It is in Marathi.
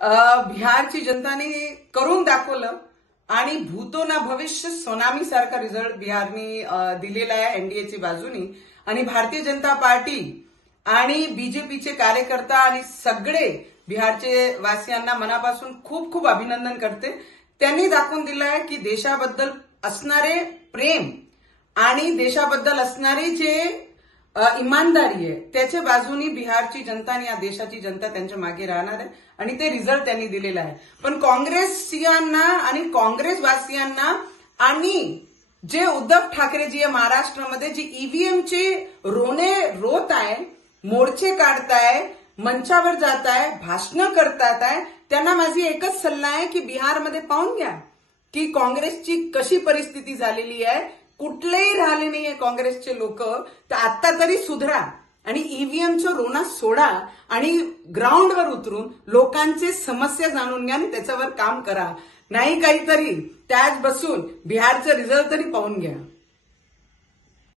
बिहारची जनताने करून दाखवलं आणि भूतो ना भविष्य सोनामी सारखा रिझल्ट बिहारनी दिलेला आहे एनडीएची बाजूनी. आणि भारतीय जनता पार्टी आणि बीजेपीचे कार्यकर्ता आणि सगळे बिहारचे वासियांना मनापासून खूप खूप अभिनंदन करते. त्यांनी दाखवून दिलं आहे की देशाबद्दल असणारे प्रेम आणि देशाबद्दल असणारी जे इमानदारी आहे त्याच्या बाजूनी बिहारची जनता आणि या देशाची जनता त्यांच्या मागे राहणार आहे आणि ते रिझल्ट त्यांनी दिलेला आहे. पण काँग्रेसियांना आणि काँग्रेसवासियांना आणि जे उद्धव ठाकरेजी आहे महाराष्ट्रामध्ये जी ईव्हीएमचे रोने रोत आहे, मोर्चे काढताय, मंचावर जात आहे, भाषणं करतात आहे, त्यांना माझी एकच सल्ला आहे की बिहारमध्ये पाहून घ्या की काँग्रेसची कशी परिस्थिती झालेली आहे. कुठलेही राहिले नाहीये काँग्रेसचे लोक. तर आता तरी सुधरा आणि ईव्हीएमचं रोना सोडा आणि ग्राउंडवर उतरून लोकांचे समस्या जाणून घ्या आणि त्याच्यावर काम करा. नाही काहीतरी त्याच बसून बिहारचं रिझल्ट तरी पाहून घ्या.